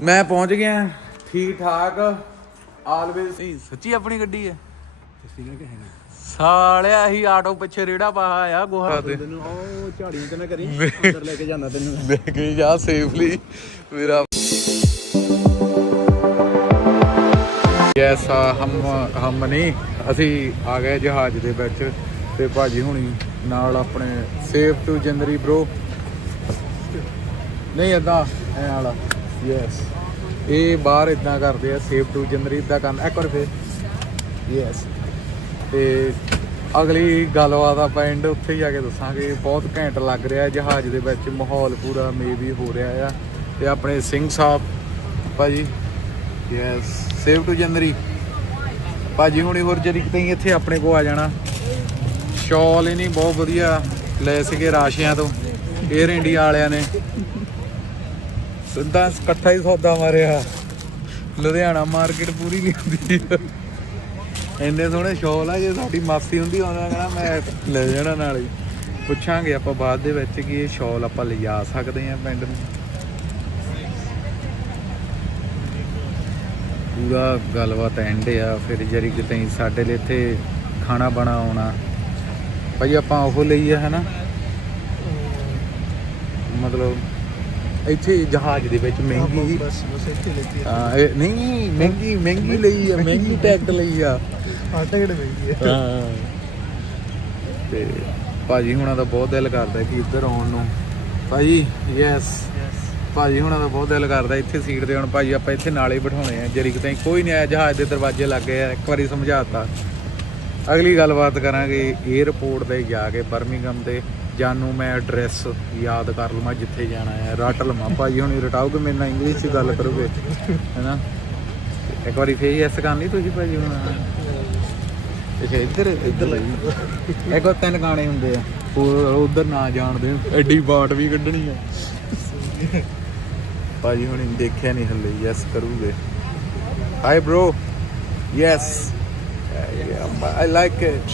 ਮੈਂ ਪਹੁੰਚ ਗਿਆ ਠੀਕ ਠਾਕ ਆਲਵੇਜ਼ ਨਹੀਂ ਸੱਚੀ ਆਪਣੀ ਗੱਡੀ ਹੈ। ਸਾਲਿਆ ਹੀ ਆਟੋ ਪਿੱਛੇ ਰੇੜਾ ਪਾਇਆ ਆ ਗੋਹਾ ਤੇ। ਤੈਨੂੰ ਉਹ ਝਾੜੀਆਂ ਤੇ ਨਾ ਕਰੀ ਅੰਦਰ ਲੈ ਕੇ ਜਾਂਦਾ ਤੈਨੂੰ ਲੈ ਕੇ ਜਾ ਸੇਫਲੀ ਮੇਰਾ। ਯੈਸ ਹਮ ਹਮ ਨਹੀਂ ਅਸੀਂ ਆ ਗਏ ਜਹਾਜ਼ ਦੇ ਵਿੱਚ ਤੇ ਭਾਜੀ ਹੁਣੀ ਨਾਲ ਆਪਣੇ ਸੇਫ ਟੂ ਜੰਦਰੀ ਬ్రో ਨਹੀਂ ਏਦਾਂ ਐ ਵਾਲਾ। ਯੈਸ ਇਹ ਬਾਹਰ ਇਦਾਂ ਕਰਦੇ ਆ ਸੇਫ ਟੂ ਜਨਰੀ ਇਦਾਂ ਕਰਨ ਇੱਕ ਵਾਰ ਫੇਰ। ਯੈਸ ਤੇ ਅਗਲੀ ਗੱਲਬਾਤ ਆਪਾਂ ਐਂਡ ਉੱਥੇ ਹੀ ਜਾ ਕੇ ਦੱਸਾਂਗੇ। ਬਹੁਤ ਘੈਂਟ ਲੱਗ ਰਿਹਾ ਜਹਾਜ਼ ਦੇ ਵਿੱਚ। ਮਾਹੌਲ ਪੂਰਾ ਮੇਬੀ ਹੋ ਰਿਹਾ ਆ। ਤੇ ਆਪਣੇ ਸਿੰਘ ਸਾਹਿਬ, ਭਾਜੀ। ਯੈਸ ਸੇਵ ਟੂ ਜਨਰੀ ਭਾਜੀ, ਹੁਣੀ ਹੋਰ ਜਰੀ ਕਿਤੇ ਇੱਥੇ ਆਪਣੇ ਕੋ ਆ ਜਾਣਾ। ਸ਼ਾਲ ਇਹ ਨਹੀਂ, ਬਹੁਤ ਵਧੀਆ। ਲੈ ਸੀਗੇ ਰਾਸ਼ੀਆਂ ਤੋਂ। 에ਅਰ ਇੰਡੀਆ ਵਾਲਿਆਂ ਨੇ। ਸਿੱਧਾ ਇਕੱਠਾ ਹੀ ਸੌਦਾ ਮਾਰਿਆ। ਲੁਧਿਆਣਾ ਮਾਰਕੀਟ ਪੂਰੀ ਨਹੀਂ ਹੁੰਦੀ। ਇੰਨੇ ਸੋਹਣੇ ਸ਼ਾਲ ਆ, ਜੇ ਸਾਡੀ ਮਾਸੀ ਹੁੰਦੀ, ਉਹਨਾਂ ਕਹਿੰਦਾ ਮੈਂ ਲੈ ਜਾਣਾ ਨਾਲ ਹੀ। ਪੁੱਛਾਂਗੇ ਆਪਾਂ ਬਾਅਦ ਦੇ ਵਿੱਚ ਕਿ ਇਹ ਸ਼ਾਲ ਆਪਾਂ ਲਿਜਾ ਸਕਦੇ ਆ ਪਿੰਡ ਨੂੰ। ਪੂਰਾ ਗੱਲਬਾਤ ਐਂਡ ਆ, ਫਿਰ ਜਰੀ ਕਿਤੇ ਸਾਡੇ ਲਈ ਇੱਥੇ ਖਾਣਾ ਬਣਾ ਆਉਣਾ। ਭਾਈ ਆਪਾਂ ਉਹ ਲਈ ਆ ਹਨਾ? ਮਤਲਬ ਇੱਥੇ ਜਹਾਜ਼ ਦੇ ਵਿੱਚ ਮਹਿੰਗੀ ਬਸ ਬਸ ਇੱਥੇ ਲੈਤੀ ਹਾਂ, ਨਹੀਂ ਮਹਿੰਗੀ ਮਹਿੰਗੀ ਲਈ ਆ ਮਹਿੰਗੀ ਟਿਕਟ ਲਈ ਆ। ਆ ਟਿਕਟ ਮਿਲਦੀ ਹੈ ਹਾਂ। ਤੇ ਭਾਜੀ ਹੁਣਾਂ ਦਾ ਬਹੁਤ ਦਿਲ ਕਰਦਾ ਕਿ ਇੱਧਰ ਆਉਣ ਨੂੰ। ਭਾਜੀ ਯੈਸ ਭਾਜੀ ਹੁਣਾਂ ਦਾ ਬਹੁਤ ਦਿਲ ਕਰਦਾ ਇੱਥੇ ਸੀਟ ਤੇ ਹੁਣ ਭਾਜੀ ਆਪਾਂ ਇੱਥੇ ਨਾਲੇ ਬਿਠਾਉਣੇ ਆ ਜਰੀ ਕਿਤੇ ਕੋਈ ਨਹੀਂ ਆਇਆ ਜਹਾਜ਼ ਦੇ ਦਰਵਾਜ਼ੇ ਲੱਗੇ ਆ ਇੱਕ ਵਾਰੀ ਸਮਝਾਤਾ। ਅਗਲੀ ਗੱਲਬਾਤ ਕਰਾਂਗੇ 에ਅਰਪੋਰਟ ਤੇ ਜਾ ਕੇ ਬਰਮਿੰਗਮ ਤੇ। ਜਾਨੂੰ ਮੈਂ ਐਡਰੈਸ ਯਾਦ ਕਰ ਲਵਾਂ ਜਿੱਥੇ ਜਾਣਾ ਹੈ, ਰੱਟ ਲਵਾਂ। ਭਾਜੀ ਹੁਣੀ ਰਟਾਓਗੇ ਮੇਰੇ ਨਾਲ ਇੰਗਲਿਸ਼ 'ਚ ਗੱਲ ਕਰੋਗੇ? ਹੈਨਾ? ਇੱਕ ਵਾਰੀ ਫੇਰ ਐਸ ਕਰਨੀ ਤੁਸੀਂ ਭਾਜੀ ਹੁਣ। ਅੱਛਾ ਇੱਧਰ ਇੱਧਰ ਲਈ ਇੱਕ ਵਾਰ ਤਿੰਨ ਗਾਣੇ ਹੁੰਦੇ ਆ। ਉਧਰ ਨਾ ਜਾਣਦੇ ਐਡੀ ਬਾਟ ਵੀ ਕੱਢਣੀ ਆ। ਭਾਜੀ ਹੁਣੀ ਦੇਖਿਆ ਨਹੀਂ ਹੱਲੇ ਯੈਸ ਕਰੂਗੇ। Hi bro yes I like it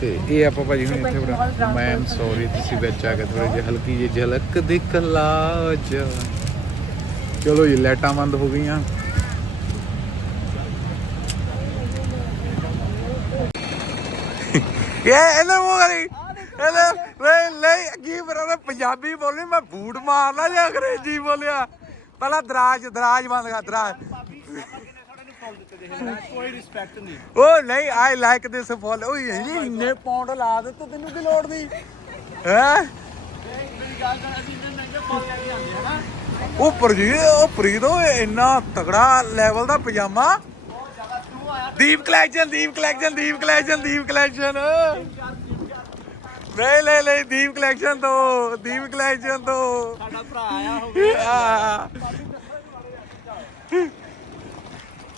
ਤੇ ਇਹ ਆਪਾਂ ਭਾਜੀ ਹੁਣ ਇੱਥੇ ਬੜਾ ਮੈਮ ਸੌਰੀ ਤੁਸੀਂ ਵਿੱਚ ਆ ਕੇ ਥੋੜੀ ਜਿਹੀ ਹਲਕੀ ਜਿਹੀ ਝਲਕ ਦਿਖਲਾ ਜਾ। ਚਲੋ ਜੀ, ਲਾਈਟਾਂ ਬੰਦ ਹੋ ਗਈਆਂ। ਇਹ ਇਹਨੇ ਮੂੰਹ ਕਰੀ ਇਹਨੇ ਲੈ ਲੈ ਕੀ ਬਰਾ ਪੰਜਾਬੀ ਬੋਲੀ, ਮੈਂ ਬੂਟ ਮਾਰਨਾ ਜਾਂ ਅੰਗਰੇਜ਼ੀ ਬੋਲਿਆ। ਪਹਿਲਾਂ ਦਰਾਜ ਦਰਾਜ ਬੰਦ ਕਰ, ਦਰਾਜ। ਕੋਈ ਰਿਸਪੈਕਟ ਨਹੀਂ ਉਹ ਨਹੀਂ ਆਈ ਲਾਈਕ ਦਿਸ ਫੋਲ ਓਏ ਇਹ ਇੰਨੇ ਪਾਉਂਡ ਲਾ ਦਿੱਤੇ ਤੈਨੂੰ ਕੀ ਲੋੜ ਦੀ ਹੈ? ਮੇਰੀ ਗੱਲ ਕਰ ਅਸੀਂ ਇੰਨੇ ਮਹਿੰਗੇ ਫੋਨ ਲੈ ਕੇ ਆਉਂਦੇ ਹਨਾ ਉਹ ਪ੍ਰਜੀ ਉਹ ਪ੍ਰੀਤੋ ਇਹ ਇੰਨਾ ਤਗੜਾ ਲੈਵਲ ਦਾ ਪਜਾਮਾ। Deep collection Deep collection Deep collection Deep collection ਨਹੀਂ ਲੈ ਲੈ ਦੀਪ ਕਲੈਕਸ਼ਨ ਤੋਂ ਦੀਪ ਕਲੈਕਸ਼ਨ ਤੋਂ। ਸਾਡਾ ਭਰਾ ਆਇਆ ਹੋਵੇ। ਆ।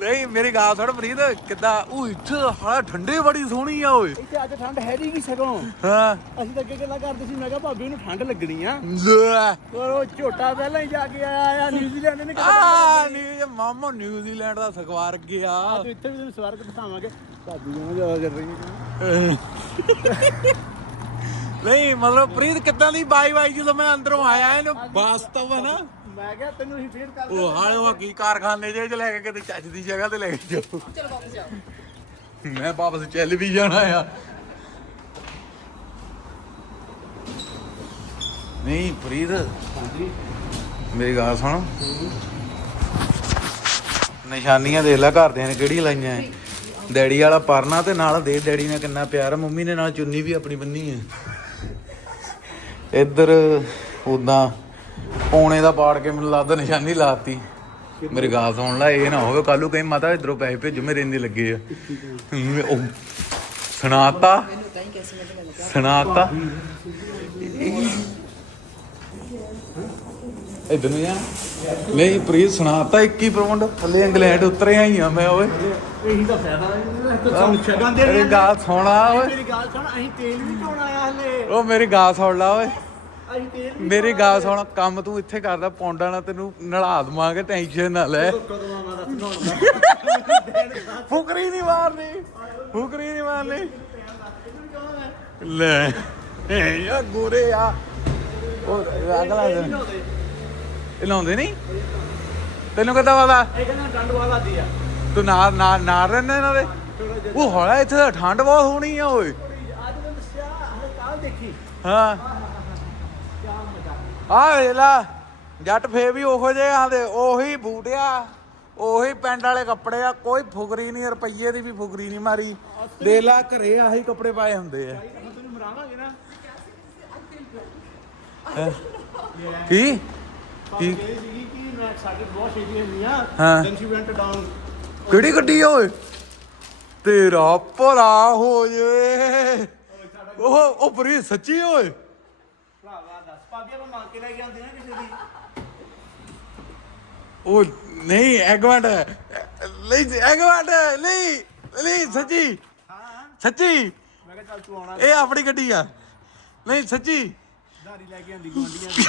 ਨਹੀਂ ਮੇਰੀ ਗੱਲ ਸੁਣ ਪ੍ਰੀਤ ਕਿੱਦਾਂ? ਉਹ ਇੱਥੇ ਹਾਲਾ ਠੰਡੇ ਬੜੀ ਸੋਹਣੀ ਆ ਓਏ। ਇੱਥੇ ਅੱਜ ਠੰਡ ਹੈ ਨਹੀਂ ਸਗੋਂ। ਹਾਂ। ਅਸੀਂ ਤਾਂ ਅੱਗੇ ਗੱਲਾਂ ਕਰਦੇ ਸੀ ਮੈਂ ਕਿਹਾ ਭਾਬੀ ਨੂੰ ਠੰਡ ਲੱਗਣੀ ਆ। ਲੈ। ਪਰ ਉਹ ਝੋਟਾ ਪਹਿਲਾਂ ਹੀ ਜਾ ਕੇ ਆਇਆ ਆ ਨਿਊਜ਼ੀਲੈਂਡ ਨੇ ਆ। ਨਿਊ ਮਾਮਾ ਨਿਊਜ਼ੀਲੈਂਡ ਦਾ ਸਗਵਾਰ ਗਿਆ। ਅੱਜ ਇੱਥੇ ਵੀ ਤੈਨੂੰ ਸਵਾਰਕ ਦਿਖਾਵਾਂਗੇ। ਭਾਬੀ ਨੂੰ ਜ਼ਿਆਦਾ ਕਰ ਰਹੀ ਹੈ ਨਹੀਂ ਮਤਲਬ ਪ੍ਰੀਤ ਕਿੱਦਾਂ ਦੀ ਬਾਈ ਬਾਈ ਜਦੋਂ ਮੈਂ ਅੰਦਰੋਂ ਆਇਆ ਇਹਨੂੰ? ਵਾਸਤਵ ਹੈ ਨਾ। ਮੈਂ ਕਿਹਾ ਤੈਨੂੰ ਅਸੀਂ ਫੇਰ ਕਰ ਉਹ ਹਾਲੇ ਉਹ ਕੀ ਕਾਰਖਾਨੇ ਜੇ ਚ ਲੈ ਕੇ ਕਿਤੇ ਚੱਜ ਦੀ ਜਗ੍ਹਾ ਤੇ ਲੈ ਕੇ ਜਾਓ। ਚਲ ਵਾਪਸ ਜਾਓ। ਮੈਂ ਵਾਪਸ ਚੱਲ ਵੀ ਜਾਣਾ ਆ ਨਹੀਂ ਪ੍ਰੀਤ। ਮੇਰੀ ਗੱਲ ਸੁਣ। ਨਿਸ਼ਾਨੀਆਂ ਦੇਖ ਲੈ ਘਰਦਿਆਂ ਨੇ ਕਿਹੜੀ ਲਾਈਆਂ ਐ? ਡੈਡੀ ਵਾਲਾ ਪਰਨਾ ਤੇ ਨਾਲ ਦੇ ਡੈਡੀ ਨੇ ਕਿੰਨਾ ਪਿਆਰ ਆ ਮੰਮੀ ਨੇ ਨਾਲ ਚੁੰਨੀ ਵੀ ਆਪਣੀ ਬੰਨੀ ਐ। ਇੱਧਰ ਉਦਾਂ ਪੌਣੇ ਦਾ ਪਾੜ ਕੇ ਮੈਨੂੰ ਲੱਗਦਾ ਨਿਸ਼ਾਨੀ ਲਾਤੀ। ਮੇਰੀ ਗੱਲ ਸੁਣ ਲੈ ਇਹ ਨਾ ਹੋਵੇ ਕੱਲੂ ਕਹੀਂ ਮਾਤਾ ਇਧਰੋਂ ਪੈਸੇ ਭੇਜੋ ਮੇਰੇ ਇੰਨੇ ਲੱਗੇ ਆ। ਉਹ ਸੁਣਾਤਾ? ਸੁਣਾਤਾ? ਇਧਰ ਨੂੰ ਜਾਣਾ ਨਹੀਂ ਪ੍ਰੀਤ ਸੁਣਾਤਾ 21 ਪਰਾਉਂਡ ਥੱਲੇ ਇੰਗਲੈਂਡ ਉਤਰੇ ਆਈ ਆ ਮੈਂ ਓਏ। ਇਹੀ ਤਾਂ ਫਾਇਦਾ ਹੈ ਤੁਹਾਨੂੰ ਛਗਾਂ ਦੇ ਮੇਰੀ ਗੱਲ ਸੁਣਾ ਓਏ। ਮੇਰੀ ਗੱਲ ਸੁਣ ਅਸੀਂ ਤੇਲ ਵੀ ਪਾਉਣ ਆਇਆ ਹਲੇ। ਉਹ ਮੇਰੀ ਗੱਲ ਸੁਣ ਲਾ ਓਏ। ਅਸੀਂ ਤੇਲ ਵੀ ਮੇਰੀ ਗੱਲ ਸੁਣ ਕੰਮ ਤੂੰ ਇੱਥੇ ਕਰਦਾ ਪੌਂਡਾਂ ਨਾਲ ਤੈਨੂੰ ਨਲਾ ਦਵਾਂਗੇ ਟੈਨਸ਼ਨ ਨਾ ਲੈ। ਕਦੋਂ ਆਵਾਂ ਦੱਸ ਨਹਾਉਣ ਫੁਕਰੀ ਨਹੀਂ ਮਾਰਨੀ ਫੁਕਰੀ ਨਹੀਂ ਮਾਰਨੀ। ਲੈ ਏ ਯਾ ਗੋਰੇ ਆ। ਉਹ ਅਗਲਾ ਦਿਨ ਇਹ ਲਾਉਂਦੇ। ਨਹੀਂ? ਤੈਨੂੰ ਕਿੱਦਾਂ ਪਤਾ? ਇਹ ਕਹਿੰਦਾ ਡੰਡ ਵਾਲਾ ਦੀ ਆ। ਤੂੰ ਨਾਲ ਨਾਲ ਨਾਲ ਰਹਿੰਦਾ ਇਹਨਾਂ ਦੇ? ਥੋੜਾ ਉਹ ਹੌਲਾ ਇੱਥੇ ਤਾਂ ਠੰਡ ਬਹੁਤ ਹੋਣੀ ਆ ਓਏ। ਅੱਜ ਮੈਂ ਦੱਸਿਆ ਹਲੇ ਕੱਲ ਦੇਖੀ। ਹਾਂ। ਆ ਵੇਲਾ ਜੱਟ ਫੇ ਵੀ ਉਹੋ ਜਿਹੇ ਆਂਦੇ ਉਹੀ ਬੂਟਿਆ ਉਹੀ ਪਿੰਡ ਵਾਲੇ ਕੱਪੜੇ ਆ ਕੋਈ ਫੁਗਰੀ ਨਹੀਂ ਰੁਪਈਏ ਦੀ ਵੀ ਫੁਗਰੀ ਨਹੀਂ ਮਾਰੀ। ਦੇ ਲਾ ਘਰੇ ਆਹੀ ਕੱਪੜੇ ਪਾਏ ਹੁੰਦੇ ਆ। ਹੁਣ ਤੈਨੂੰ ਮਰਾਵਾਂਗੇ ਨਾ। ਕੀ? ਕੀ? ਆ ਕਿਹੜੀ ਗੱਡੀ ਆ ਓਏ? ਤੇਰਾ ਭਲਾ ਹੋ ਜੇ ਉਹ ਉਹ ਬਰੀ ਸੱਚੀ ਓਏ? ਭਾਬੀ ਆਪਾਂ ਮੰਗ ਕੇ ਲੈ ਕੇ ਆਉਂਦੇ ਨਾ ਕਿਸੇ ਦੀ। ਉਹ ਨਹੀਂ ਇੱਕ ਮਿੰਟ। ਨਹੀਂ ਇੱਕ ਮਿੰਟ। ਨਹੀਂ ਨਹੀਂ ਸੱਚੀ। ਹਾਂ। ਸੱਚੀ। ਮੈਂ ਕਿਹਾ ਚੱਲ ਤੂੰ ਆਉਣਾ। ਇਹ ਆਪਣੀ ਗੱਡੀ ਆ। ਨਹੀਂ ਸੱਚੀ। ਧਾਰੀ ਲੈ ਕੇ ਆਂਦੀ ਗੁਆਂਢੀਆਂ ਦੀ।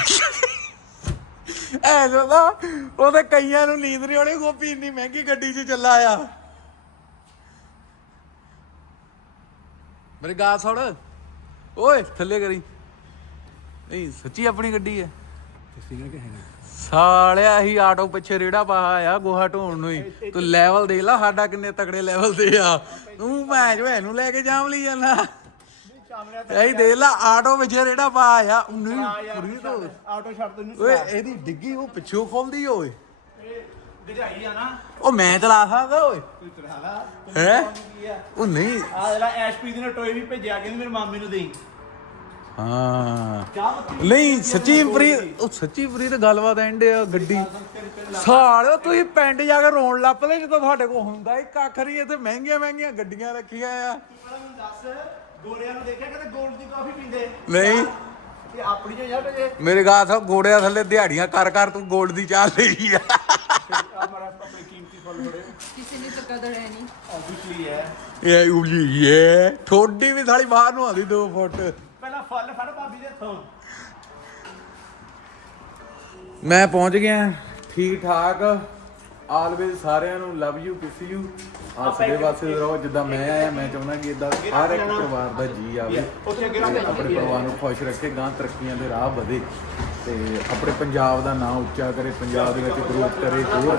ਐ ਸੋਦਾ ਉਹਦੇ ਕਈਆਂ ਨੂੰ ਨੀਂਦ ਨਹੀਂ ਆਉਣੀ ਗੋਪੀ ਇੰਨੀ ਮਹਿੰਗੀ ਗੱਡੀ 'ਚ ਚੱਲਾ ਆ। ਮੇਰੀ ਗਾਲ ਸੁਣ। ਓਏ ਥੱਲੇ ਕਰੀ। ਨਹੀਂ ਸੱਚੀ ਆਪਣੀ ਗੱਡੀ ਹੈ। ਸਾਲਿਆ ਹੀ ਆਟੋ ਪਿੱਛੇ ਰੇੜਾ ਪਾਇਆ ਆ ਗੋਹਾ ਢੋਣ ਨੂੰ ਹੀ। ਤੂੰ ਲੈਵਲ ਦੇ ਲਾ ਸਾਡਾ ਕਿੰਨੇ ਤਕੜੇ ਲੈਵਲ ਤੇ ਆ। ਤੂੰ ਭੈਣ ਜੋ ਇਹਨੂੰ ਲੈ ਕੇ ਜਾਮ ਲਈ ਜਾਂਦਾ। ਚਾਮੜਿਆ ਐਂ ਦੇ ਲਾ ਆਟੋ ਵਿੱਚ ਰੇੜਾ ਪਾਇਆ ਨਹੀਂ ਪੂਰੀ ਤੋਂ। ਆਟੋ ਛੱਡ ਤੈਨੂੰ ਓਏ ਇਹਦੀ ਡਿੱਗੀ ਉਹ ਪਿੱਛੋਂ ਖੋਲਦੀ ਓਏ। ਇਹ ਗਜਾਈ ਆ ਨਾ। ਉਹ ਮੈਂ ਚਲਾ ਸਕਦਾ ਓਏ। ਕੋਈ ਚੜਾ ਲਾ। ਹੈ? ਆ ਉਹ ਨਹੀਂ। ਆ ਜਿਹੜਾ ਐਸ਼ਪੀ ਦੀ ਨੇ ਟੋਏ ਵੀ ਭੇਜਿਆ ਕਹਿੰਦੀ ਮੇਰੇ ਮਾਮੇ ਨੂੰ ਦੇਈ। ਹਾਂ। ਨਹੀਂ ਸੱਚੀ ਪ੍ਰੀਤ ਉਹ ਸੱਚੀ ਪ੍ਰੀਤ ਗੱਲਬਾਤ ਐਂਡ ਆ ਗੱਡੀ। ਸਾਲਿਓ ਤੁਸੀਂ ਪਿੰਡ ਜਾ ਕੇ ਰੋਣ ਲੱਪਦੇ ਜਦੋਂ ਤੁਹਾਡੇ ਕੋਲ ਹੁੰਦਾ ਹੀ ਕੱਖ ਨਹੀਂ ਇੱਥੇ ਮਹਿੰਗੀਆਂ ਮਹਿੰਗੀਆਂ ਗੱਡੀਆਂ ਰੱਖੀਆਂ ਆ। ਪਹਿਲਾਂ ਮੈਨੂੰ ਦੱਸ ਗੋਰਿਆਂ ਨੂੰ ਦੇਖਿਆ ਕਦੇ ਗੋਲਡ ਦੀ ਕਾਫੀ ਪੀਂਦੇ? ਨਹੀਂ। ਤੇ ਆਪਣੀ ਜੋ ਯਾਰ ਜੇ। ਮੇਰੇ ਗਾਥ ਗੋੜਿਆਂ ਥੱਲੇ ਦਿਹਾੜੀਆਂ ਕਰ ਕਰ ਤੂੰ 골ਡ ਦੀ ਚਾਹ ਲਈ ਆ। ਆ ਮਾਰਾ ਆਪਣੇ ਕੀਮਤੀ ਫਲ ਬੜੇ ਕਿਸੇ ਨੇ ਤਾਂ ਕਦਰ ਹੈ ਨਹੀਂ ਆਬਵੀਅਸਲੀ ਹੈ। ਇਹ ਉਲੀ ਇਹ ਥੋੜੀ ਵੀ ਸਾਲੀ ਬਾਹਰ ਨੂੰ ਆਉਂਦੀ 2 ਫੁੱਟ। ਪਹਿਲਾਂ ਫਲ ਫੜ ਭਾਬੀ ਦੇ ਹੱਥੋਂ। ਮੈਂ ਪਹੁੰਚ ਗਿਆ। ਠੀਕ ਠਾਕ। ਆਲਵੇਜ਼ ਸਾਰਿਆਂ ਨੂੰ ਲਵ ਯੂ ਕਿਸ ਯੂ ਹੱਸਦੇ ਵਾਸਤੇ ਰਹੋ ਜਿੱਦਾਂ ਮੈਂ ਆਇਆ ਮੈਂ ਚਾਹੁੰਦਾ ਕਿ ਇਦਾਂ ਹਰ ਇੱਕ ਪਰਿਵਾਰ ਦਾ ਜੀ ਆਵੇ। ਉੱਥੇ ਅੱਗੇ ਤੇ ਰੱਖ ਆਪਣੇ ਪਰਿਵਾਰ ਨੂੰ ਖੁਸ਼ ਰੱਖੇ ਗਾਂ ਤਰੱਕੀਆਂ ਦੇ ਰਾਹ ਵਧੇ। ਤੇ ਆਪਣੇ ਪੰਜਾਬ ਦਾ ਨਾਮ ਉੱਚਾ ਕਰੇ ਪੰਜਾਬ ਦੇ ਵਿੱਚ ਗਰੋਥ ਕਰੇ ਹੋਰ।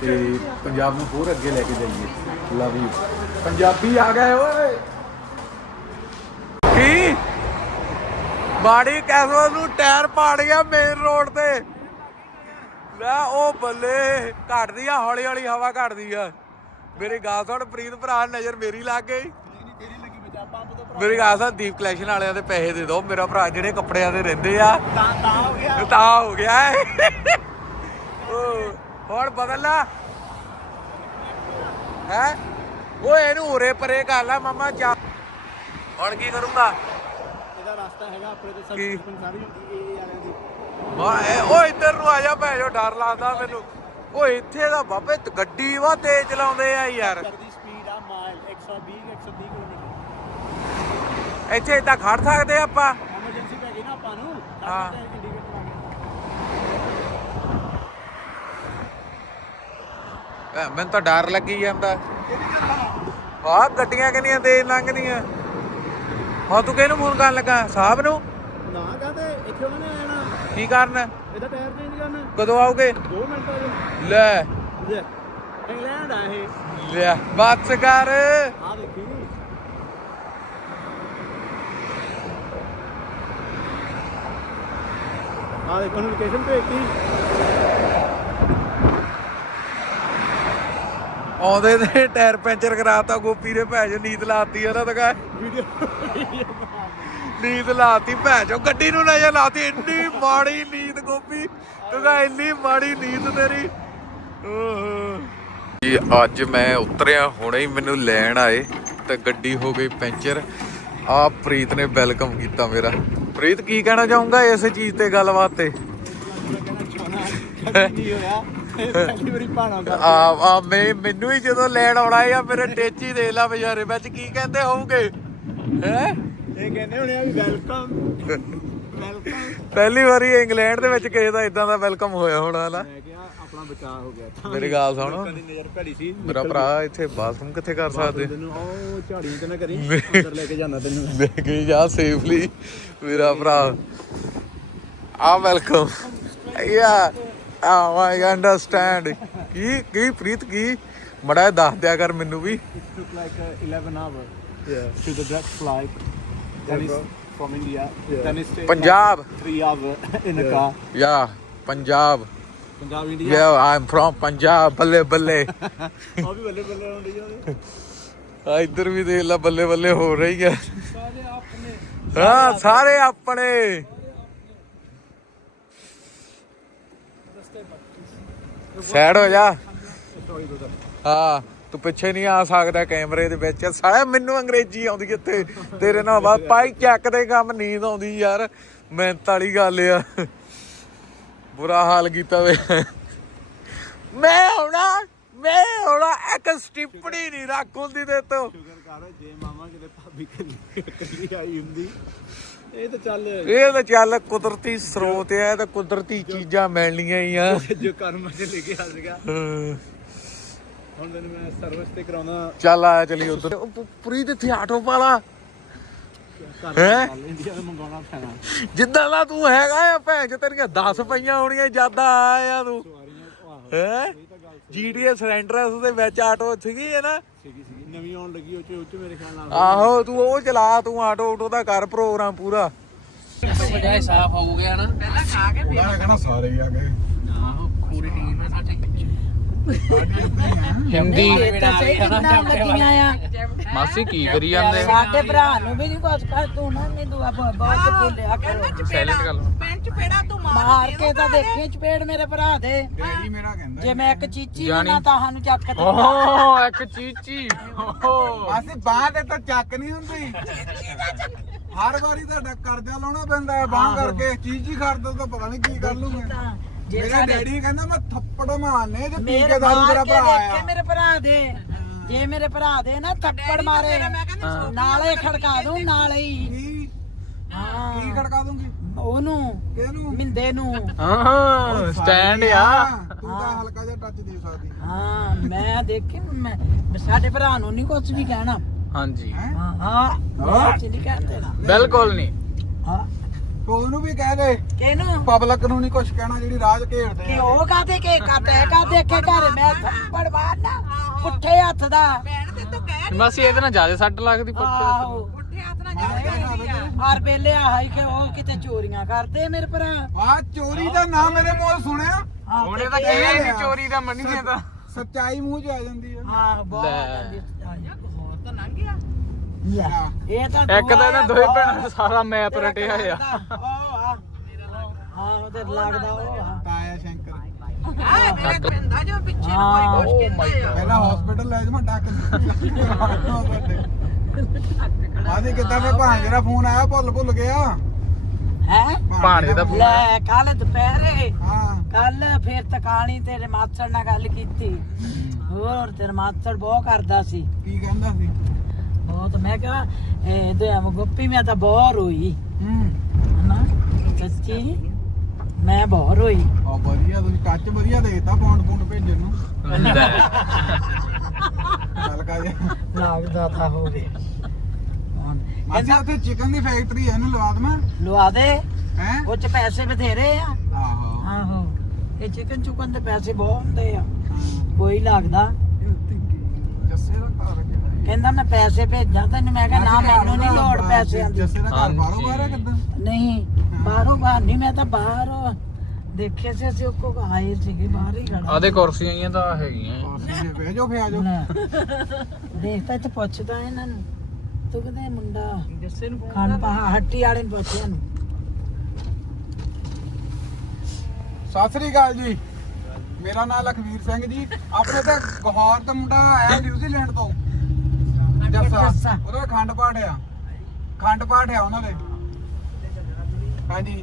ਤੇ ਪੰਜਾਬ ਨੂੰ ਹੋਰ ਅੱਗੇ ਲੈ ਕੇ ਜਾਈਏ। ਲਵ ਯੂ ਪੰਜਾਬੀ ਆ ਗਏ ਓਏ! ਕੀ? ਬਾੜੀ ਕੈਸਲ ਨੂੰ ਟਾਇਰ ਪਾੜ ਗਿਆ ਮੇਨ ਰੋਡ ਤੇ। ਲੈ ਉਹ ਬੱਲੇ ਘਟਦੀ ਆ ਹੌਲੀ ਹੌਲੀ ਹਵਾ ਘਟਦੀ ਆ। ਮੇਰੀ ਗਾਲ ਸੁਣ ਪ੍ਰੀਤ ਭਰਾ ਨਜ਼ਰ ਮੇਰੀ ਲੱਗ ਗਈ। ਮੇਰੀ ਗਾਲ ਸੁਣ ਦੀਪ ਕਲੈਕਸ਼ਨ ਵਾਲਿਆਂ ਦੇ ਪੈਸੇ ਦੇ ਦਿਓ ਮੇਰਾ ਭਰਾ ਜਿਹੜੇ ਕੱਪੜਿਆਂ ਦੇ ਰਹਿੰਦੇ ਆ। ਤਾਂ ਤਾਂ ਹੋ ਗਿਆ। ਤਾਂ ਹੋ ਗਿਆ। ਉਹ ਹੁਣ ਬਦਲਣਾ। ਹੈ? ਉਹ ਇਹਨੂੰ ਉਰੇ ਪਰੇ ਕਰ ਲੈ ਮਮਾ ਜਾ। ਹੁਣ ਕੀ ਕਰੂੰਗਾ? ਰਸਤਾ ਹੈਗਾ ਆਪਣੇ ਤੇ ਕੀ? ਸਰਵਿਸ ਸਾਰੀ ਹੁੰਦੀ ਏ ਵਾਲਿਆਂ ਦੀ ਮਾ ਇਹ- ਉਹ ਇੱਧਰ ਨੂੰ ਆ ਜਾ ਭੈ ਜੋ ਡਰ ਲੱਗਦਾ ਮੈਨੂੰ। ਉਹ ਇੱਥੇ ਦਾ ਬਾਬੇ ਤ- ਗੱਡੀ ਵਾ ਤੇਜ਼ ਚਲਾਉਂਦੇ ਆ ਯਾਰ। ਕਰਦੀ ਸਪੀਡ ਆ ਮਾਈਲ 120 130 ਕਿਲੋਮੀਟਰ। ਇੱਥੇ ਇਦਾਂ ਖੜ ਸਕਦੇ ਆਪਾਂ? ਐਮਰਜੈਂਸੀ ਪੈ ਗਈ ਨਾ ਆਪਾਂ ਨੂੰ ਹਾਂ। ਆ ਗਿਆ ਮੈਨੂੰ ਤਾਂ ਡਰ ਲੱਗੀ ਜਾਂਦਾ। ਆਹ ਗੱਡੀਆਂ ਕਿੰਨੀਆਂ ਤੇਜ਼ ਲੰਘਦੀਆਂ? ਹਾਂ ਤੂੰ ਕਿਹਨੂੰ ਫੋਨ ਕਰਨ ਲੱਗਾ? ਸਾਹਿਬ ਨੂੰ? ਨਾ ਕਹਤੇ? ਇੱਥੇ ਉਹਨਾਂ ਨੇ ਆਣਾ। ਕੀ ਕਰਨ? ਇਹਦਾ ਟਾਇਰ ਚੇਂਜ ਕਰਨਾ। ਕਦੋਂ ਆਉਗੇ 2 ਮਿੰਟਾਂ ਚ ਲੈ। ਲੈ। ਇੰਗਲੈਂਡ ਆ ਇਹ। ਲੈ ਬੱਸ ਕਰ। ਆ ਦੇਖੀ। ਆ ਦੇਖੋ ਲੋਕੇਸ਼ਨ ਭੇਜਤੀ। ਆਉਂਦੇ ਤੇ ਟਾਇਰ ਪੈਂਚਰ ਕਰਾਤਾ ਗੋਪੀ ਨੇ ਭੈਜ ਨੀਤ ਲਾਤੀ ਉਹਨਾਂ ਕਹੇ ਵੀਡੀਓ ਨੀਂਦ ਲਾਤੀ ਚੋ ਗੱਡੀ ਨੂੰ ਨਜ਼ਰ ਲਾਤੀ ਇੰਨੀ ਮਾੜੀ ਨੀਂਦ ਗੋਪੀ ਤੂੰ ਇੰਨੀ ਮਾੜੀ ਨੀਂਦ ਤੇਰੀ। ਓਹੋ। ਜੀ ਅੱਜ ਮੈਂ ਉਤਰਿਆ ਹੁਣੇ ਹੀ ਮੈਨੂੰ ਲੈਣ ਆਏ ਤੇ ਗੱਡੀ ਹੋ ਗਈ ਪੈਂਚਰ। ਆ ਪ੍ਰੀਤ ਨੇ ਵੈਲਕਮ ਕੀਤਾ ਮੇਰਾ। ਪ੍ਰੀਤ ਕੀ ਕਹਿਣਾ ਚਾਹੂੰਗਾ ਇਸ ਚੀਜ਼ ਤੇ ਗੱਲਬਾਤ ਤੇ? ਨਹੀਂ ਹੋਇਆ। ਪਹਿਲੀ ਵਾਰੀ ਭਾਣਾ ਕਰ ਆ ਆ ਮੈਂ ਮੈਨੂੰ ਹੀ ਜਦੋਂ ਲੈਣ ਆਉਣਾ ਆ ਮੇਰੇ ਟੇਚੀ ਦੇ ਲਾ ਬਜ਼ਾਰੇ ਵਿੱਚ ਕੀ ਕਹਿੰਦੇ ਹੋਊਗੇ? ਹੈ? ਇਹ ਕਹਿੰਦੇ ਹੋਣੇ ਆ ਵੀ ਵੈਲਕਮ ਵੈਲਕਮ ਪਹਿਲੀ ਵਾਰੀ ਇੰਗਲੈਂਡ ਦੇ ਵਿੱਚ ਕਿਸੇ ਦਾ ਇਦਾਂ ਦਾ ਵੈਲਕਮ ਹੋਇਆ ਹੋਣਾ ਨਾ ਮੈਂ ਕਿਹਾ ਆਪਣਾ ਬਚਾਅ ਹੋ ਗਿਆ ਮੇਰੀ ਗੱਲ ਸੁਣ। ਲੋਕਾਂ ਦੀ ਨਜ਼ਰ ਭੈੜੀ ਸੀ। ਮੇਰਾ ਭਰਾ ਇੱਥੇ ਬਾਥਰੂਮ ਕਿੱਥੇ ਕਰ ਸਕਦੇ? ਤੈਨੂੰ ਉਹ ਝਾੜੀਆਂ ਤੇ ਨਾ ਕਰੀ ਅੰਦਰ ਲੈ ਕੇ ਜਾਣਾ ਤੈਨੂੰ। ਲੈ ਕੇ ਜਾ ਸੇਫਲੀ ਮੇਰਾ ਭਰਾ। ਆ ਵੈਲਕਮ ਯਾ ਆ ਆਈ ਅੰਡਰਸਟੈਂਡ ਕੀ ਕੀ ਪ੍ਰੀਤ ਕੀ ਮੜਾ ਦੱਸ ਦਿਆ ਕਰ ਮੈਨੂੰ ਵੀ It took like uh, 11 hours to the direct flight. Then is from India. Then it stayed Punjab. like three hours in a car. ਯਾ ਪੰਜਾਬ Punjab, India. ਯਾ ਆਮ ਫਰੋਮ ਪੰਜਾਬ ਬੱਲੇ ਬੱਲੇ ਉਹ ਵੀ ਬੱਲੇ ਬੱਲੇ ਹੁੰਦੀ ਆ ਆ ਇੱਧਰ ਵੀ ਦੇਖ ਲੈ ਬੱਲੇ ਬੱਲੇ ਹੋ ਰਹੀ ਹੈ ਸਾਰੇ ਆਪਣੇ ਹਾਂ ਸਾਰੇ ਆਪਣੇ ਸੈਡ ਹੋ ਜਾ। ਹਾਂ, ਤੂੰ ਪਿੱਛੇ ਨਹੀਂ ਆ ਸਕਦਾ ਕੈਮਰੇ ਦੇ ਵਿੱਚ। ਸਾਲਾ ਮੈਨੂੰ ਅੰਗਰੇਜ਼ੀ ਆਉਂਦੀ ਇੱਥੇ। ਤੇਰੇ ਨਾਲ ਬਸ ਪਾਈ ਚੱਕ ਦੇ ਕੰਮ, ਨੀਂਦ ਆਉਂਦੀ ਯਾਰ। ਮਿਹਨਤ ਵਾਲੀ ਗੱਲ ਆ। ਬੁਰਾ ਹਾਲ ਕੀਤਾ ਵੇ। ਮੈਂ ਹੋਣਾ ਮੈਂ ਹੋਣਾ ਇੱਕ ਸਟਿੱਪਣੀ ਨਹੀਂ ਰੱਖ ਹੁੰਦੀ ਤੇ ਤੂੰ। ਸ਼ੁਕਰ ਕਰ, ਜੇ ਮਾਮਾ ਕਿਤੇ ਭਾਬੀ ਕੱਲੀ ਆਈ ਹੁੰਦੀ। ਇਹ ਤਾਂ ਚੱਲ ਇਹ ਤਾਂ ਚੱਲ ਕੁਦਰਤੀ ਸਰੋਤ ਆ ਤੇ ਕੁਦਰਤੀ ਚੀਜ਼ਾਂ ਮਿਲਣੀਆਂ ਹੀ ਆ। ਜੋ ਕਰਮ ਚ ਲੈ ਕੇ ਆ ਸੀਗਾ। ਹਾਂ। ਹੁਣ ਤੈਨੂੰ ਮੈਂ ਸਰਵਿਸ ਤੇ ਕਰਾਉਣਾ। ਚੱਲ ਆ ਚਲੀ ਉਧਰ। ਪੂਰੀ ਤੇ ਆਟੋ ਪਾਲਾ ਹੈਂ? ਜਿੱਦਾਂ ਦਾ ਤੂੰ ਹੈਗਾ ਆ ਭੈਣ ਚ ਤੇਰੀਆਂ 10 ਪਈਆਂ ਹੋਣੀਆਂ ਜ਼ਿਆਦਾ ਆਇਆ ਤੂੰ। ਹੈ? ਇਹ ਜੀਟੀਏ ਸਰੈਂਡਰਸ ਦੇ ਵਿੱਚ ਆਟੋ ਸੀਗੀ ਹੈ ਨਾ? ਨਵੀਂ ਆਉਣ ਲੱਗੀ ਉਹ ਚ ਉਹ ਚ ਮੇਰੇ ਖਿਆਲ ਨਾਲ ਆਹੋ ਤੂੰ ਉਹ ਚਲਾ ਤੂੰ ਆਟੋ ਆਟੋ ਦਾ ਕਰ ਪ੍ਰੋਗਰਾਮ ਪੂਰਾ। ਬਜਾਏ ਸਾਫ਼ ਹੋ ਗਿਆ ਨਾ ਉਹਦਾ ਕਹਿੰਦਾ ਸਾਰੇ ਹੀ ਆ ਗਏ। ਆਹੋ ਪੂਰੀ ਟੀਮ ਹੈ ਸਾਡੀ ਹਿੰਦੀ ਮਾਸੀ ਕੀ ਕਰੀ ਜਾਂਦੇ? ਸਾਡੇ ਭਰਾ ਨੂੰ ਵੀ ਨਹੀਂ ਕੁਝ ਕਰ ਤੂੰ ਨਾ ਦੁਆ ਬਹੁਤ ਬੋਲਿਆ ਕਰੋ। ਸਾਇਲੈਂਟ ਗੱਲ। ਮਾਰ ਕੇ ਤਾਂ ਦੇਖੇ ਚਪੇੜ ਮੇਰੇ ਭਰਾ ਦੇ। ਡੈਡੀ ਮੇਰਾ ਕਹਿੰਦਾ ਜੇ ਮੈਂ ਇੱਕ ਚੀਚੀ ਨਾ ਤਾਂ ਸਾਨੂੰ ਚੱਕ ਦਿੱਤਾ ਓਹ ਇੱਕ ਚੀਚੀ ਓਹ। ਅਸੀਂ ਬਾਹ ਤੇ ਤਾਂ ਚੱਕ ਨਹੀਂ ਹੁੰਦੀ। ਹਰ ਵਾਰੀ ਤੁਹਾਡਾ ਕਰਜ਼ਾ ਲਾਉਣਾ ਪੈਂਦਾ ਹੈ ਬਾਹ ਕਰਕੇ। ਹੀ ਖਰਦੋ ਤਾਂ ਪਤਾ ਨਹੀਂ ਕੀ ਕਰ ਲੂਗੇ ਜੇ ਮੇਰਾ ਸਾਡੇ ਡੈਡੀ ਕਹਿੰਦਾ ਮੈਂ ਥੱਪੜ ਮਾਰਨੇ ਤੇ ਪੀ ਮੇਰੇ ਕੇ ਦਾਰੂ ਮਾਰ ਤੇਰਾ ਕੇ ਭਰਾ ਦੇਖੇ ਆ। ਮੇਰੇ ਭਰਾ ਦੇ। ਜੇ ਮੇਰੇ ਭਰਾ ਦੇ ਨਾ ਥੱਪੜ ਮਾਰੇ। ਨਾਲੇ ਖੜਕਾ ਦੂੰ ਨਾਲੇ ਹੀ। ਕੀ? ਕੀ ਹਾਂ। ਖੜਕਾ ਦੂੰਗੀ? ਉਹਨੂੰ। ਕਿਹਨੂੰ? ਮਿੰਦੇ ਨੂੰ। ਹਾਂ ਸਟੈਂਡ ਆ। ਤੂੰ ਤਾਂ ਹਲਕਾ ਜਿਹਾ ਟੱਚ ਦੇ ਸਕਦੀ। ਹਾਂ ਮੈਂ ਦੇਖੀ ਮੈਂ ਸਾਡੇ ਭਰਾ ਨੂੰ ਨਹੀਂ ਕੁਝ ਵੀ ਕਹਿਣਾ। ਹਾਂਜੀ। ਹੈ? ਹਾਂ ਹਾਂ। ਮੈਂ ਕੁਛ ਨਹੀਂ ਕਹਿਣ ਦੇਣਾ। ਬਿਲਕੁਲ ਨਹੀਂ ਹਾਂ। ਤੂੰ ਉਹਨੂੰ ਵੀ ਕਹਿ ਦੇ। ਕਿਹਨੂੰ? ਪਬਲਿਕ ਨੂੰ ਨਹੀਂ ਕੁਝ ਕਹਿਣਾ ਜਿਹੜੀ ਰਾਜ ਘੇਰਦੇ ਕਿ ਆ। ਉਹ ਕਾਤੇ ਕੇ ਕਾਤੇ ਕਾਤੇ ਕੇ ਘਰ? ਮੈਂ ਥੱਪੜ ਮਾਰਨਾ ਪੁੱਠੇ ਹੱਥ ਦਾ। ਮਾਸੀ ਇਹਦੇ ਨਾਲ ਜ਼ਿਆਦਾ ਸੱਟ ਲੱਗਦੀ ਪੱਕੇ ਆਹੋ। ਹਰ ਵੇਲੇ ਆਹੀ ਕਿ ਉਹ ਕਿਤੇ ਚੋਰੀਆਂ ਕਰਦੇ ਮੇਰੇ ਭਰਾ। ਆ ਚੋਰੀ ਦਾ ਨਾਮ ਮੇਰੇ ਮੂੰਹ ਸੁਣਿਆ? ਆਹ, ਉਹਨੇ ਤੇ ਤਾਂ ਕੀ- ਕਿਹਾ ਨਹੀਂ ਚੋਰੀ ਦਾ ਮੰਨੀਏ ਤਾਂ। ਸੱਚਾਈ ਮੂੰਹ 'ਚ ਆ ਜਾਂਦੀ ਆ। ਹਾਂ ਬਹੁਤ ਲੈ। ਜਾਂਦੀ ਲੈ, ਇਹ ਤਾਂ ਇੱਕ ਤਾਂ ਇਹਨਾਂ ਦੋਵੇਂ ਭੈਣਾਂ ਦਾ ਸਾਰਾ ਮੈਪ ਤੇਰਾ ਰਟਿਆ ਆ ਉਹ ਆ ਹਾਂ ਉਹਦੇ ਲੱਗਦਾ ਉਹ ਆ। ਤਾਇਆ ਸ਼ੰਕਰ। ਹਾਂ। ਓ ਮਾਈ ਗॉड ਪਹਿਲਾਂ ਹਸਪੀਟਲ ਲੈ ਜਾਵਾਂ ਡਾਕ ਆਦੇ ਕਿੱਦਾਂ ਮੈਂ ਭਾਂਜੇ ਦਾ ਫੋਨ ਆਇਆ ਭੁੱਲ ਭੁੱਲ ਗਿਆ। ਹੈ? ਭਾਣੇ ਦਾ ਲੈ ਕੱਲ ਦੁਪਹਿਰੇ ਹਾਂ। ਕੱਲ ਫਿਰ ਤਕਾਣੀ ਤੇਰੇ ਮਾਸੜ ਨਾਲ ਗੱਲ ਕੀਤੀ। ਹੋਰ ਤੇਰਾ ਮਾਸੜ ਬਹੁਤ ਕਰਦਾ ਸੀ। ਕੀ ਕਹਿੰਦਾ ਸੀ? ਬਹੁਤ। ਮੈਂ ਕਿਹਾ ਇਹ ਤੇ ਗੋਪੀ ਮੈਂ ਤਾਂ ਬਹੁਤ ਰੋਈ ਹੂੰ। ਹਨਾ? ਸੱਚੀ? ਮੈਂ ਬਹੁਤ ਰੋਈ ਆ ਵਧੀਆ ਤੁਸੀਂ ਕੱਚ ਵਧੀਆ ਦੇਤਾ ਪੌਂਡ ਪੌਂਡ ਭੇਜਣ ਨੂੰ। ਚੱਲ ਕਾ ਜੇ ਲੱਗਦਾ ਤਾਂ ਹੋਵੇ। ਮਾਸੀ ਉੱਥੇ ਚਿਕਨ ਦੀ ਫੈਕਟਰੀ ਹੈ ਇਹਨੂੰ ਲਵਾ ਦਵਾਂ? ਲਵਾ ਦੇ। ਹੈ? ਉਹ ਚ ਪੈਸੇ ਬਥੇਰੇ ਆ। ਆਹੋ। ਆਹੋ। ਇਹ ਚਿਕਨ ਚੁਕਨ ਦੇ ਪੈਸੇ ਬਹੁਤ ਹੁੰਦੇ ਆ। ਕੋਈ ਲੱਗਦਾ। ਜੱਸੇ ਦਾ? ਕਹਿੰਦਾ ਮੈਂ ਪੈਸੇ ਭੇਜਾਂ ਤੈਨੂੰ ਮੈਂ ਕਿਹਾ ਨਾ ਜੱਸੇ ਮੈਨੂੰ ਨਹੀਂ ਲੋੜ ਪੈਸਿਆਂ ਦੀ ਜੱਸੇ ਦਾ ਘਰ ਹਾਂਜੀ। ਬਾਹਰੋਂ ਬਾਹਰ ਆ ਕਿੱਦਾਂ? ਨਹੀਂ ਬਾਹਰੋਂ ਬਾਹਰ ਨਹੀਂ ਮੈਂ ਤਾਂ ਬਾਹਰ ਦੇਖੇ ਸੀ ਅਸੀਂ ਉਹ ਕੋ ਆਏ ਸੀਗੇ ਬਾਹਰ ਹੀ ਖੜਾ ਆਦੇ ਕੁਰਸੀਆਂ ਹੀ ਤਾਂ ਹੈਗੀਆਂ। ਪਾਸੇ ਜੇ ਬਹਿ ਜਾਓ ਫੇ ਆ ਜਾਓ। ਲੈ। ਦੇਖ ਤਾਂ ਇੱਥੇ ਪੁੱਛਦਾ ਇਹਨਾਂ ਨੂੰ ਤੂੰ ਕਿਤੇ ਮੁੰਡਾ ਖਾਣ ਪਾ ਹੱਟੀ ਵਾਲੇ ਨੂੰ ਪੁੱਛਿਆ ਨੂੰ ਸਤਿ ਸ੍ਰੀ ਅਕਾਲ ਜੀ। ਮੇਰਾ ਨਾਮ ਲਖਵੀਰ ਸਿੰਘ ਜੀ। ਆਪਣੇ ਤੇ ਗਹਾਰ ਦਾ ਮੁੰਡਾ ਆਇਆ ਨਿਊਜ਼ੀਲੈਂਡ ਤੋਂ। ਜੱਸਾ। ਉਹਦਾ ਖੰਡ ਪਾਠ ਆ। ਖੰਡ ਪਾਠ ਆ ਉਹਨਾਂ ਦੇ। ਹਾਂਜੀ।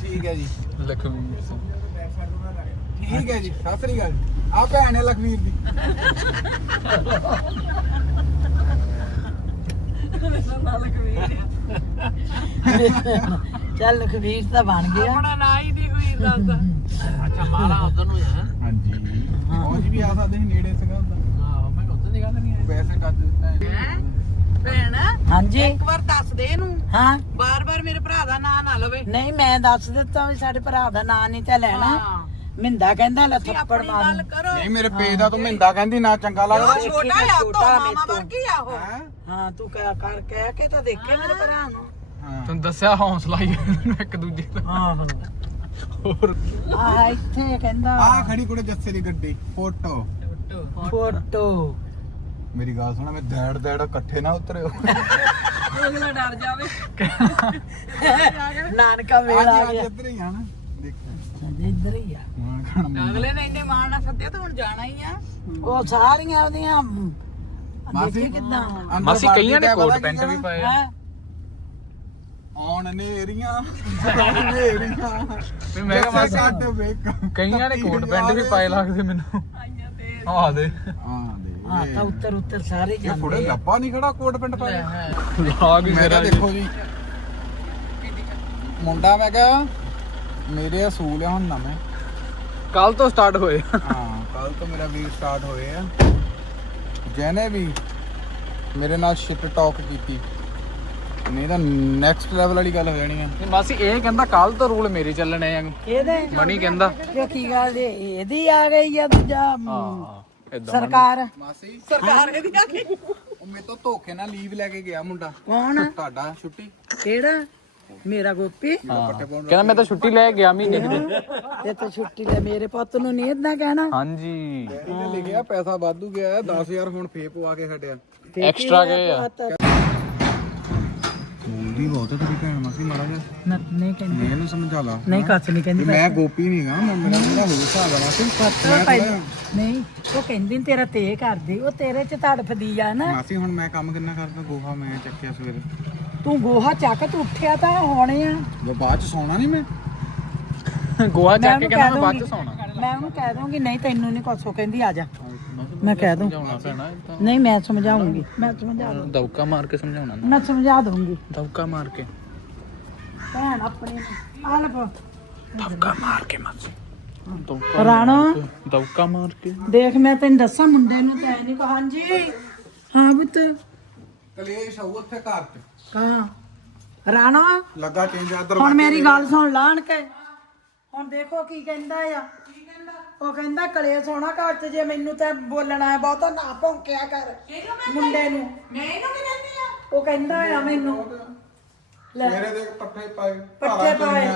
ਠੀਕ ਹੈ ਜੀ। ਲਖਵੀਰ ਸਿੰਘ ਠੀਕ ਹੈ ਜੀ। ਸਤਿ ਸ੍ਰੀ ਅਕਾਲ ਆ ਭੈਣ ਹੈ ਲਖਵੀਰ ਦੀ। ਚੱਲ ਲਖਵੀਰ ਤਾਂ ਬਣ ਗਿਆ। ਅੱਛਾ ਮਾਲਾ ਉਧਰ ਨੂੰ ਹੈ ਹਾਂਜੀ। ਪਹੁੰਚ ਵੀ ਆ ਸਕਦੇ ਸੀ ਨੇੜੇ ਸੀਗਾ ਆਹੋ ਮੈਂ ਉਧਰ ਦੀ ਗੱਲ ਨਹੀਂ ਵੈਸੇ ਟੱਚ ਦਿੱਤਾ ਹੈ? ਭੈਣ ਹਾਂਜੀ। ਇੱਕ ਵਾਰ ਦੱਸ ਦੇ ਇਹਨੂੰ। ਹਾਂ। ਬਾਰ-ਬਾਰ ਮੇਰੇ ਭਰਾ ਦਾ ਨਾਂ ਨਾ ਲਵੇ। ਨਹੀਂ ਮੈਂ ਦੱਸ ਦਿੱਤਾ ਵੀ ਸਾਡੇ ਭਰਾ ਦਾ ਨਾਂ ਨਹੀਂ ਤੇ ਲੈਣਾ। ਹਾਂ। ਮਿੰਦਾ ਕਹਿੰਦਾ ਲੈ ਤੁਸੀਂ ਥੱਪੜ ਆਪਣੀ ਮਾਰ। ਗੱਲ ਕਰੋ। ਨਹੀਂ ਮੇਰੇ ਪੇ ਦਾ ਤੂੰ ਮਿੰਦਾ ਕਹਿੰਦੀ ਨਾ ਚੰਗਾ ਲੱਗਦਾ। ਉਹ ਛੋਟਾ ਆ ਤੋ ਛੋਟਾ ਮਾਮਾ ਮੇਰੇ ਤੋਂ। ਵਰਗੀ ਆ ਉਹ। ਹੈਂ? ਹਾਂ ਤੂੰ ਕਹਿ ਕਰ ਕਹਿ ਕੇ ਤਾਂ ਦੇਖੇ ਮੇਰੇ ਭਰਾ ਨੂੰ। ਹਾਂ। ਤੈਨੂੰ ਦੱਸਿਆ ਹੌਸਲਾ ਹੀ ਇੱਕ ਦੂਜੇ ਦਾ। ਆਹੋ। ਹੋਰ। ਆ ਇੱਥੇ ਕਹਿੰਦਾ। ਆ ਖੜੀ ਕੁੜੇ ਜੱਸੇ ਦੀ ਗੱਡੀ ਫੋਟੋ। ਫੋਟੋ। ਮੇਰੀ ਗੱਲ ਸੁਣਾ ਮੈਂ ਦੈੜ ਦੈੜ ਇਕੱਠੇ ਨਾ ਉਤਰਿਓ ਅਗਲਾ ਡਰ ਜਾਵੇ। ਨਾਨਕਾ ਮੇਲ ਆ ਗਿਆ। ਇੱਧਰ ਹੀ ਆ ਨਾ ਦੇਖੋ। ਇੱਧਰ ਹੀ ਆ। ਅਗਲੇ ਨੇ ਇੰਨੇ ਮਾਣ ਨਾਲ ਸੱਦਿਆ ਤਾਂ ਹੁਣ ਜਾਣਾ ਹੀ ਆ। ਉਹ ਸਾਰੀਆਂ ਉਹਦੀਆਂ ਮਾਸੀ ਕਿੱਦਾਂ? ਮਾਸੀ ਕਈਆਂ ਨੇ ਕੋਟ ਪੈਂਟ ਵੀ? ਪਾਏ ਆ ਆਉਣ ਨੇਰੀਆਂ ਨੇਰੀਆਂ ਵੀ ਮੈਂ ਕਿਹਾ ਕੱਟ ਵੇਖ ਕਈਆਂ ਨੇ ਕੋਟ ਪੈਂਟ ਵੀ ਪਾਏ ਲੱਗਦੇ ਮੈਨੂੰ। ਆ ਦੇ। ਹਾਂ ਦੇ। ਹਾਂ ਤਾਂ ਉੱਤਰ ਉੱਤਰ ਸਾਰੇ ਇਹ ਥੋੜੇ ਜਾਂਦੇ ਆ। ਲੱਭਾ ਨਹੀਂ ਖੜਾ ਕੋਟ ਪੈਂਟ ਪਾਇਆ। ਲਾਗ ਵੀ ਮੇਰਾ ਦੇਖੋ ਜੀ। ਮੁੰਡਾ ਮੈਂ ਕਿਹਾ ਮੇਰੇ ਅਸੂਲ ਆ ਹੁਣ ਨਵੇਂ। ਕੱਲ ਤੋਂ ਸਟਾਰਟ ਹੋਏ। ਹਾਂ ਕੱਲ ਤੋਂ ਮੇਰਾ ਵੀਰ ਸਟਾਰਟ ਹੋਏ ਆ। ਜਿਹਨੇ ਵੀ ਮੇਰੇ ਨਾਲ ਸ਼ਿਟ ਟਾਕ ਕੀਤੀ। ਨਹੀਂ ਤਾਂ ਨੈਕਸਟ ਲੈਵਲ ਵਾਲੀ ਗੱਲ ਹੋ ਜਾਣੀ ਹੈ ਨਹੀਂ ਮਾਸੀ ਇਹ ਕਹਿੰਦਾ ਕੱਲ ਤੋਂ ਰੂਲ ਮੇਰੇ ਚੱਲਣੇ ਆ। ਇਹਦੇ? ਮਣੀ ਕਹਿੰਦਾ। ਕਿ ਕੀ ਗੱਲ ਜੀ? ਇਹਦੀ ਆ ਗਈ ਆ ਦੂਜਾ ਮ, ਹਾਂ ਇਦਾਂ ਸਰਕਾਰ। ਮਾਸੀ। ਸਰਕਾਰ ਇਹਦੀ ਆ ਗਈ। ਉਹ ਮੇਰੇ ਤੋਂ ਧੋਖੇ ਨਾਲ ਲੀਵ ਲੈ ਕੇ ਗਿਆ ਮੁੰਡਾ। ਕੌਣ? ਤੁਹਾਡਾ ਛੁੱਟੀ। ਕਿਹੜਾ? ਮੇਰਾ ਗੋਪੀ? ਕਹਿੰਦਾ ਮੈਂ ਤਾਂ ਛੁੱਟੀ ਲੈ ਗਿਆ ਮਹੀਨੇ ਦੀ। ਇਹ ਤਾਂ ਛੁੱਟੀ ਲੈ ਮੇਰੇ ਪੁੱਤ ਨੂੰ ਨਹੀਂ ਇਦਾਂ ਕਹਿਣਾ। ਹਾਂਜੀ। ਇਹਨੇ ਲਿਖਿਆ ਪੈਸਾ ਵਾਧੂ ਗਿਆ 10000 ਹੁਣ ਫੇਰ ਪਵਾ ਕੇ ਹਟਿਆ। ਐਕਸਟਰਾ ਗਏ ਆ। ਪੁੱਤ? ਬੋਲਦੀ ਬਹੁਤ ਹੈ ਤੇਰੀ ਭੈਣ ਮਾਸੀ ਮਾੜਾ ਜਿਹਾ। ਨ- ਨਹੀਂ ਕਹਿੰਦੀ। ਮੈਂ ਇਹਨੂੰ ਸਮਝਾ ਲਾ ਨਹੀਂ ਕੱਚ ਨਹੀਂ ਕਹਿੰਦੀ ਮੈਂ ਗੋਪੀ ਨਹੀਂ ਗਾ ਮੈਂ ਮੇਰਾ ਮੇਰਾ ਹੋਰ ਹਿਸਾਬ ਆ ਮਾਸੀ ਪਤਾ ਪਹਿਲਾਂ ਨਹੀਂ ਉਹ ਕਹਿੰਦੀ ਤੇਰਾ ਤੇ ਕਰਦੀ ਉਹ ਤੇਰੇ ਚ ਤੜਫਦੀ ਆ ਨਾ। ਮਾਸੀ ਹੁਣ ਮੈਂ ਕੰਮ ਕਿੰਨਾ ਕਰਦਾ? ਗੋਹਾ ਮੈਂ ਚੱਕਿਆ ਸਵੇਰੇ। ਤੂੰ ਗੋਹਾ ਚੱਕ ਤੂੰ ਉੱਠਿਆ ਤਾਂ ਹੋਣੇ ਆ। ਜੋ ਬਾਅਦ ਚ ਸੌਣਾ ਨਹੀਂ ਮੈਂ? ਮੈਂ ਚੱਕ ਕੇ ਕਹਿੰਦਾ ਕਹਿ ਮੈਂ ਬਾਅਦ ਚ ਸੌਣਾ। ਮੈਂ ਉਹਨੂੰ ਕਹਿ ਦੂੰਗੀ ਨਹੀਂ ਤੈਨੂੰ ਨਹੀਂ ਕੁਛ ਉਹ ਕਹਿੰਦੀ ਆ ਜਾ। ਮੈਂ ਕਹਿ ਦੂੰ। ਸਮਝਾਉਣਾ ਪੈਣਾ ਇਹ ਤਾਂ। ਨਹੀਂ ਮੈਂ ਸਮਝਾਉਂਗੀ। ਮੈਂ ਸਮਝਾ ਦੂੰ। ਦੌਕਾ ਮਾਰ ਕੇ ਸਮਝਾਉਣਾ ਨਾ। ਮੈਂ ਸਮਝਾ ਦੂੰਗੀ ਦੌਕਾ ਮਾਰ ਕੇ। ਭੈਣ ਆਪਣੀ ਨੂੰ। ਆ ਲੈ। ਦੌਕਾ ਮਾਰ ਕੇ ਦੌਕਾ ਰਾਣੋ। ਦੌਕਾ ਮਾਰ ਕੇ। ਦੇਖ ਮੈਂ ਤੈਨੂੰ ਦੱਸਾਂ ਮੁੰਡੇ ਨੂੰ ਤਾਂ ਨਹੀਂ ਕਹਾਂ। ਹਾਂਜੀ। ਹਾਂ ਪੁੱਤ। ਕਲੇਸ਼ ਆਉ ਉੱਥੇ ਘਰ ਚ ਹਾਂ। ਰਾਣੋ। ਲੱਗਾ ਚੇਂਜ ਆ ਹੁਣ ਮੇਰੀ ਗੱਲ ਸੁਣ ਲਾਣ ਕੇ ਹੁਣ ਦੇਖੋ ਕੀ ਕਹਿੰਦਾ ਆ। ਉਹ ਕਹਿੰਦਾ ਕਲੇ ਸੋਣਾ ਘਰ ਚ ਜੇ ਮੈਨੂੰ ਤਾਂ ਬੋਲਣਾ ਹੈ ਬਹੁਤਾ ਨਾ ਭੌਂਕਿਆ ਕਰ ਮੁੰਡੇ ਨੂੰ। ਮੈਂ ਇਹਨੂੰ ਕੀ ਕਹਿੰਦੀ ਆ। ਉਹ ਕਹਿੰਦਾ ਆ ਮੈਨੂੰ। ਲੈ। ਮੇਰੇ ਦੇ ਪੱਠੇ ਪਾਏ ਪੱਠੇ ਪਾਏ। ਇਹਨੇ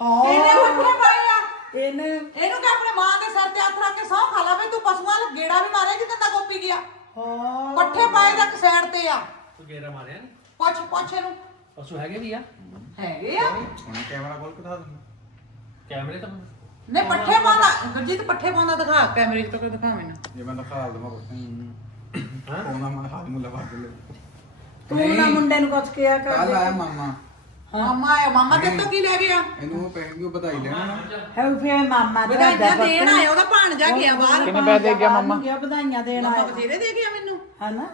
ਹਾਂ ਪੱਠੇ ਪਾਏ ਆ। ਇਹਨੇ ਇਹਨੂੰ ਕਿ ਆਪਣੇ ਮਾਂ ਦੇ ਸਿਰ ਤੇ ਹੱਥ ਰੱਖ ਕੇ ਸੌਂ ਖਾ ਲਾ ਵੀ ਤੂੰ ਪਸ਼ੂਆਂ ਨੂੰ ਗੇੜਾ ਵੀ ਮਾਰੇਗੀ ਤੇ ਤਾਂ ਗੋਪੀ ਗਿਆ। ਹਾਂ। ਪੱਠੇ ਪਾਏ ਦਾ ਸਾਈਡ ਤੇ ਆ। ਤੂੰ ਗੇੜਾ ਮਾਰਿਆ ਨਹੀਂ ਪੁੱਛ ਪੁੱਛ ਇਹਨੂੰ। ਪਸ਼ੂ ਹੈਗੇ ਵੀ ਆ? ਹੈਗੇ ਆ। ਹੁਣ ਕੈਮਰਾ ਖੋਲ ਕੇ ਦਿਖਾ ਦਿੰਦਾ। ਕੈਮਰੇ ਤਾਂ ਨੇ ਪੱਠੇ ਪਾਉਂਦਾ ਗੁਰਜੀਤ ਪੱਠੇ ਪਾਉਂਦਾ ਦਿਖਾ। ਕੈਮਰੇ 'ਚ ਤਾਂ ਦਿਖਾ ਮੈਨੂੰ ਜੇ ਮੈਂ ਦਿਖਾ ਦਵਾਂ ਕੁਛ ਹਾਂ? ਉਹਨਾਂ ਮੈਂ ਹੱਥ ਮੁੱਲਾ ਕੇ ਲੈ ਤੂੰ ਨਾ ਮੁੰਡੇ ਨੂੰ ਕੁਛ ਕਿਹਾ ਕਰ ਕੱਲ ਆਇਆ ਮਾਮਾ। ਮਾਮਾ ਆਇਆ। ਮਾਮਾ ਤੇ ਤੋਂ ਕੀ ਲੈ ਗਿਆ ਇਹਨੂੰ ਉਹ ਪੈਸੇ ਉਹ ਵਧਾਈ ਨਾ। ਹੈ ਫੇ ਮਾਮਾ ਤੇ ਵਧਾਈਆਂ ਦੇਣ ਆਇਆ ਉਹਦਾ ਭਾਣਜਾ ਗਿਆ ਬਾਹਰ। ਕਿੰਨੇ ਪੈਸੇ ਦੇ ਗਿਆ ਮਾਮਾ? ਗਿਆ ਵਧਾਈਆਂ ਦੇਣ ਮਾਮਾ ਆਇਆ। ਬਥੇਰੇ ਦੇ ਗਿਆ ਮੈਨੂੰ। ਹਨਾ?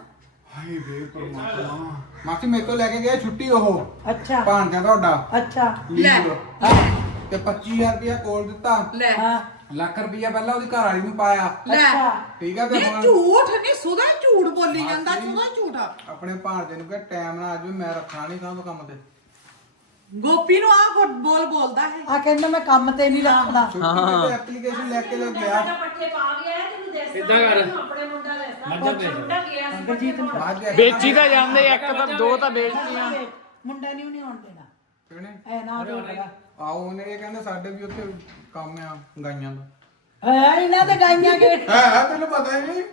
ਹਾਏ ਵੇ ਪਰਮਾਤਮਾ ਮਾਸੀ ਮੇਰੇ ਤੋਂ ਲੈ ਕੇ ਗਿਆ ਛੁੱਟੀ ਉਹ। ਅੱਛਾ। ਭਾਣਜਾ ਤੁਹਾਡਾ। ਅੱਛਾ। ਲੀਵ ਤੇ 25000 ਰੁਪਇਆ ਕੋਲ ਦਿੱਤਾ। ਲੈ। ਹਾਂ। ਲੱਖ ਰੁਪਇਆ ਪਹਿਲਾਂ ਉਹਦੀ ਘਰ ਵਾਲੀ ਨੂੰ ਪਾਇਆ। ਲੈ। ਅੱਛਾ। ਠੀਕ ਆ ਤੇ ਹੁਣ ਝੂਠ ਨਹੀਂ ਸੁਦਾ ਹੀ ਝੂਠ ਬੋਲੀ ਜਾਂਦਾ ਸੁਦਾ ਹੀ ਝੂਠ। ਆ ਆਪਣੇ ਭਾਣਜੇ ਨੂੰ ਕਹ ਟਾਈਮ ਨਾਲ ਅੱਜ ਮੈਂ ਰੱਖਣਾ ਨਹੀਂ ਕੰਮ ਕੰਮ ਤੇ। ਗੋਪੀ ਨੂੰ ਆਹ ਗੁੱਡ ਬੋਲ ਬੋਲਦਾ ਹੈ ਆ ਕਹਿੰਦਾ ਮੈਂ ਕੰਮ ਤੇ ਨਹੀਂ ਛੁੱਟੀ ਤੇ ਐਪਲੀਕੇਸ਼ਨ ਲੈ ਕੇ ਲੈ ਗਿਆ। ਇਦਾਂ ਕਰ। ਮੱਝਾਂ ਵੇਚ। ਗੁਰਜੀਤ ਨੂੰ ਬਾਅਦ ਚ ਵੇਚੀ। ਤਾਂ ਜਾਂਦੇ ਇੱਕ ਤਾਂ ਦੋ ਤਾਂ ਵੇਚਤੀਆਂ। ਮੁੰਡਾ ਨਹੀਂ ਉਹਨੇ ਆਉਣ ਦੇਣਾ। ਕਿਹਨੇ? ਐ ਨਾ ਰੋਕਦਾ ਆਓ ਉਹਨੇ ਇਹ ਕਹਿੰਦੇ ਸਾਡੇ ਵੀ ਉੱਥੇ ਕੰਮ ਆ ਗਾਈਆਂ ਦਾ। ਹੈ ਇਹਨਾਂ ਦੇ ਗਾਈਆਂ ਕੇ ਹੈ ਹੈ ਤੈਨੂੰ ਪਤਾ ਹੀ ਨਹੀਂ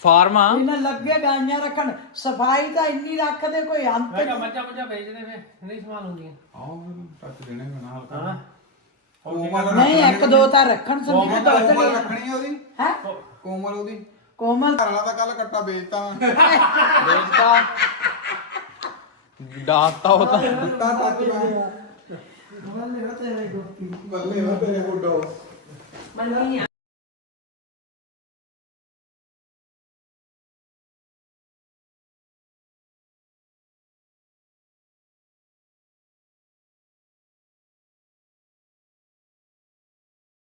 ਫਾਰਮ ਆ। ਇਹਨਾਂ ਲੱਗੇ ਗਾਈਆਂ ਰੱਖਣ ਸਫ਼ਾਈ ਤਾਂ ਇੰਨੀ ਰੱਖਦੇ ਕੋਈ ਅੰਤ ਮੈਂ ਕਿਹਾ ਮੱਝਾਂ ਮੱਝਾਂ ਵੇਚਦੇ ਵੇ ਨਹੀਂ ਸੰਭਾਲ ਹੁੰਦੀਆਂ। ਆਓ ਟੱਚ ਦੇਣੇ ਪੈਣਾ ਹਲਕਾ ਕੋਮਲ ਨਹੀਂ ਇੱਕ ਦੋ ਤਾਂ ਰੱਖਣ ਸੰਦੀਪ ਦੁੱਧ ਕੋਮਲ ਰੱਖਣੀ ਆ ਉਹਦੀ। ਹੈ? ਕੋਮਲ ਉਹਦੀ। ਕੋਮਲ? ਘਰ ਵਾਲਾ ਤਾਂ ਕੱਲ ਕੱਟਾ ਵੇਚਤਾ। ਵੇਚਦਾ ਡਾਤਾ ਉਹ ਤਾਂ। ਕੁੱਤਾ ਟੱਚ ਬੱਲੇ ਤੇਰੇ ਗੋਪੀ ਬੱਲੇ ਵਾ ਤੇਰੇ ਗੁੱਡੋ